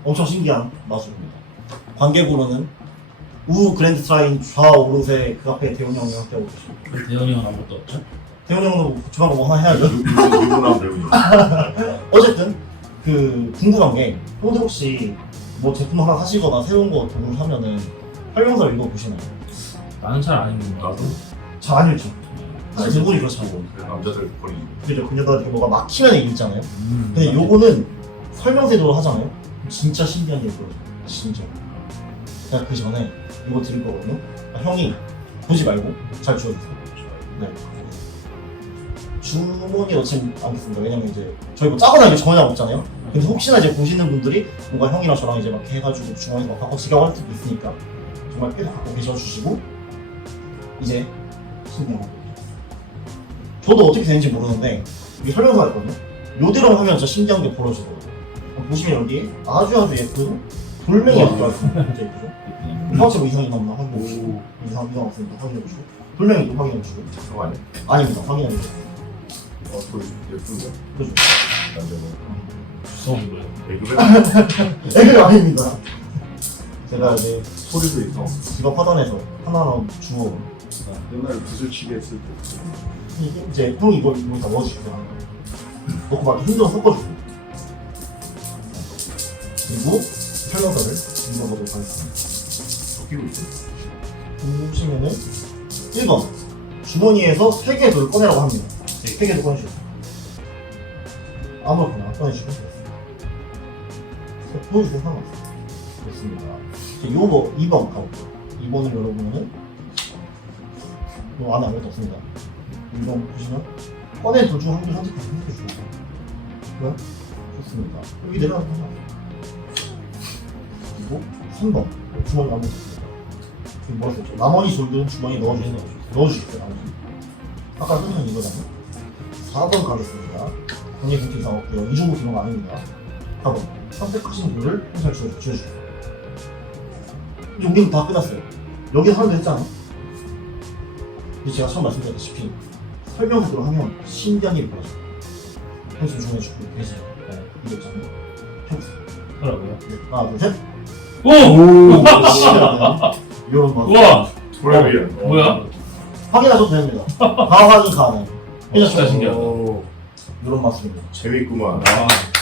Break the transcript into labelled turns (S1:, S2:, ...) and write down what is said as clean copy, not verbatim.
S1: 엄청 신기한 마술입니다. 관객으로는 우 그랜드 트라인 좌오른세 그 앞에 대훈이 형이 함께하고 계시고
S2: 그 대현이 형은 아무것도 없죠?
S1: 대훈이 형도 조만간 뭐 하나 해야죠.
S3: 유부남 배우님.
S1: 어쨌든 그 궁금한 게 형들 혹시 뭐 제품 하나 사시거나 새로운 거 도움을 하면은 설명서를 읽어보시나요?
S2: 나는 잘 안 읽는 거 같아.
S1: 잘 안 읽죠. 사실 대부분이 그렇잖아요.
S3: 남자들 거리.
S1: 그죠? 그녀들한테 뭐가 막히면 읽잖아요. 근데 요거는 설명서로 하잖아요. 진짜 신기한 게 있거든요. 진짜. 제가 그 전에 이거 드릴 거거든요. 형이 보지 말고 잘 주워주세요. 네. 주머니에 넣지 않겠습니다. 왜냐면 이제 저희 뭐 짜거나 이게 전혀 없잖아요. 근데 혹시나 이제 보시는 분들이 뭔가 형이랑 저랑 이제 막 해가지고 주머니에 막 갖고 지갑할 수도 있으니까 정말 계속 갖고 계셔주시고 이제 신기한 거. 저도 어떻게 되는지 모르는데 이게 설명서가 있거든요. 요대로 하면 진짜 신기한 게 벌어지거든요. 보시면 여기 아주 예쁜 돌멩이가 들어있습니다. 진짜 예쁘죠? 파우치 뭐 이상이 나오나 확인해보시고 이상 없으니까 확인해보시고 돌멩이도 확인해보시고
S3: 그거 아니야?
S1: 아닙니다. 확인해보시고
S3: 또 예쁜데?
S1: 그죠?
S3: 남자는.
S2: 무서운 거예요.
S3: 애교를
S1: 애교 아닙니다. 제가 이제
S3: 소리도 있어.
S1: 지갑 하단에서 하나하나 주워
S3: 옛날에 구슬치기 했을 때.
S1: 이게 이제 형이 이걸 여기다 넣어주시고요. 넣고 막 흔들어 섞어주세요. 그리고 설명서를 읽어보도록 하겠습니다.
S3: 섞이고 있어.
S1: 보시면은 1번 주머니에서 3개의 돌을 꺼내라고 합니다. 3개의 돌 꺼내주세요. 아무렇게나 꺼내주시면 되겠습니다. 보여주세요. 상관없어요. 됐습니다. 이제 요거 2번 가볼게요. 2번을 열어보면은 뭐 안에 아무것도 없습니다. 2번 보시면 꺼낸 돌 중 한 개 선택해주세요. 그래? 좋습니다. 여기 내려가는 거 그리고 3번 주머니 아무것도 없습니다. 지금 뭐라 썼죠? 나머지 돌들은 주머니에 넣어주세요. 넣어주십시오. 나머지. 아까 선생님 이거잖아요. 4번 가겠습니다. 경리 공기 이상 없고요. 이 정도 기능 아닙니다. 4번 선택하신 돌을 항상 지워주세요. 여기는 다 끝났어요. 여기서 하는 거 했잖아요. 근데 제가 처음 말씀드렸다시피 설명서로 하면 신기한 일이 벌어져요. 현실 중요해주고 계세요. 이거 있잖아요. 해보세요.
S2: 하라고요?
S1: 네, 하나, 둘, 셋.
S2: 오!
S1: 신기하네요. 이런 맛.
S2: 우와!
S3: 돌아위에.
S2: 뭐야?
S1: 확인하셔도 됩니다. 다 확인 가능해요.
S2: 진짜 신기하다.
S3: 오,
S1: 이런 맛입니다.
S3: 재밌구만.
S2: 아.